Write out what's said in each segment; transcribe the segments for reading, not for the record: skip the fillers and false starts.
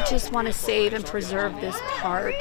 We just want to save and preserve this park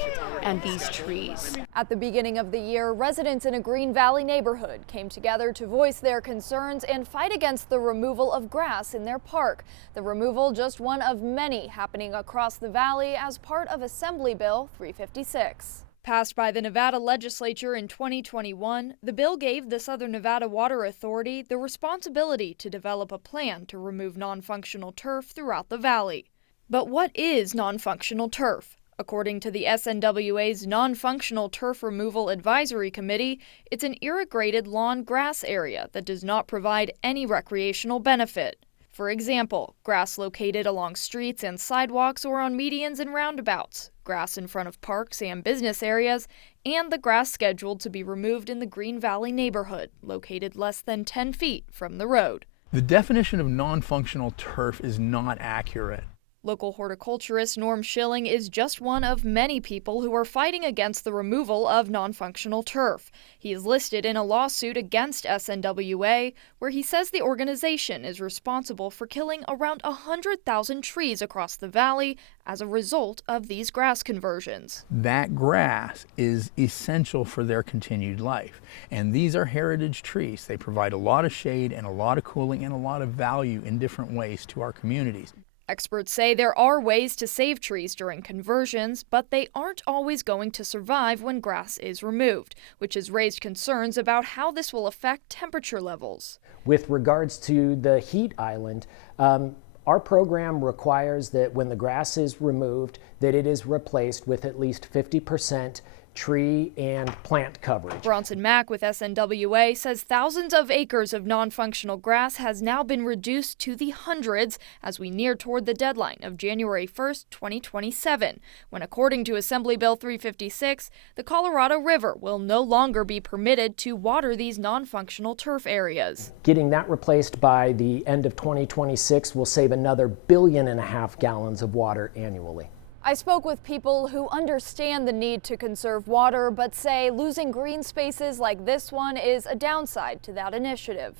and these trees. At the beginning of the year, residents in a Green Valley neighborhood came together to voice their concerns and fight against the removal of grass in their park. The removal just one of many happening across the valley as part of Assembly Bill 356. Passed by the Nevada legislature in 2021, the bill gave the Southern Nevada Water Authority the responsibility to develop a plan to remove non-functional turf throughout the valley. But what is non-functional turf? According to the SNWA's Non-Functional Turf Removal Advisory Committee, it's an irrigated lawn grass area that does not provide any recreational benefit. For example, grass located along streets and sidewalks or on medians and roundabouts, grass in front of parks and business areas, and the grass scheduled to be removed in the Green Valley neighborhood, located less than 10 feet from the road. The definition of non-functional turf is not accurate. Local horticulturist Norm Schilling is just one of many people who are fighting against the removal of non-functional turf. He is listed in a lawsuit against SNWA, where he says the organization is responsible for killing around 100,000 trees across the valley as a result of these grass conversions. That grass is essential for their continued life. And these are heritage trees. They provide a lot of shade and a lot of cooling and a lot of value in different ways to our communities. Experts say there are ways to save trees during conversions, but they aren't always going to survive when grass is removed, which has raised concerns about how this will affect temperature levels. With regards to the heat island, our program requires that when the grass is removed, that it is replaced with at least 50% tree and plant coverage. Bronson Mack with SNWA says thousands of acres of non-functional grass has now been reduced to the hundreds as we near toward the deadline of January 1st, 2027, when according to Assembly Bill 356, the Colorado River will no longer be permitted to water these non-functional turf areas. Getting that replaced by the end of 2026 will save another 1.5 billion gallons of water annually. I spoke with people who understand the need to conserve water, but say losing green spaces like this one is a downside to that initiative.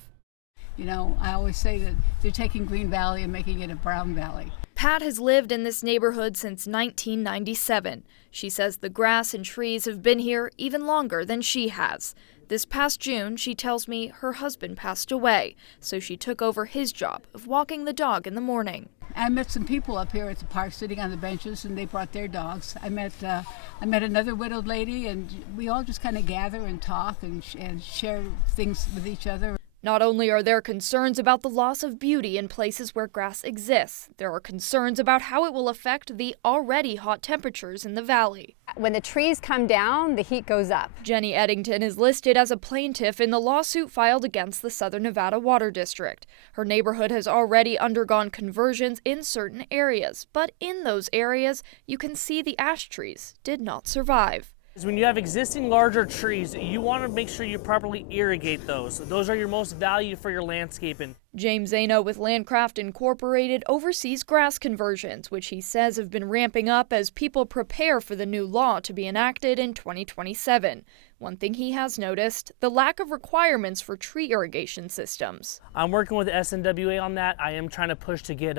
You know, I always say that they're taking Green Valley and making it a brown valley. Pat has lived in this neighborhood since 1997. She says the grass and trees have been here even longer than she has. This past June, she tells me her husband passed away, so she took over his job of walking the dog in the morning. I met some people up here at the park sitting on the benches, and they brought their dogs. I met another widowed lady, and we all just kind of gather and talk and share things with each other. Not only are there concerns about the loss of beauty in places where grass exists, there are concerns about how it will affect the already hot temperatures in the valley. When the trees come down, the heat goes up. Jenny Eddington is listed as a plaintiff in the lawsuit filed against the Southern Nevada Water District. Her neighborhood has already undergone conversions in certain areas, but in those areas, you can see the ash trees did not survive. When you have existing larger trees, you want to make sure you properly irrigate those. Those are your most value for your landscaping. James Zano with Landcraft Incorporated oversees grass conversions, which he says have been ramping up as people prepare for the new law to be enacted in 2027. One thing he has noticed, the lack of requirements for tree irrigation systems. I'm working with SNWA on that. I am trying to push to get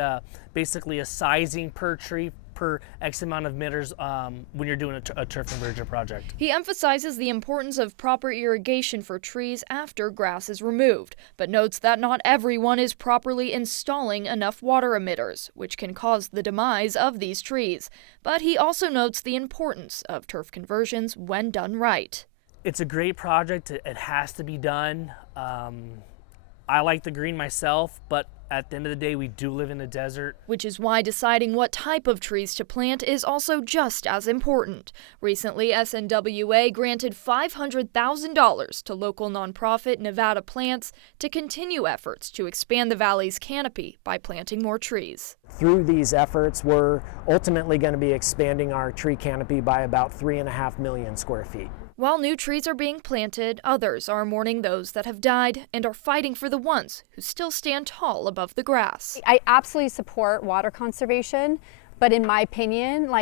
basically a sizing per tree per X amount of meters when you're doing a turf conversion project. He emphasizes the importance of proper irrigation for trees after grass is removed, but notes that not everyone is properly installing enough water emitters, which can cause the demise of these trees. But he also notes the importance of turf conversions when done right. It's a great project. It has to be done. I like the green myself, but at the end of the day, we do live in a desert. Which is why deciding what type of trees to plant is also just as important. Recently, SNWA granted $500,000 to local nonprofit Nevada Plants to continue efforts to expand the valley's canopy by planting more trees. Through these efforts, we're ultimately going to be expanding our tree canopy by about 3.5 million square feet. While new trees are being planted, others are mourning those that have died and are fighting for the ones who still stand tall above the grass. I absolutely support water conservation, but in my opinion,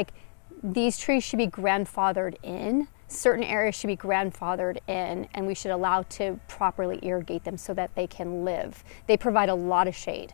these trees should be grandfathered in. Certain areas should be grandfathered in, and we should allow to properly irrigate them so that they can live. They provide a lot of shade.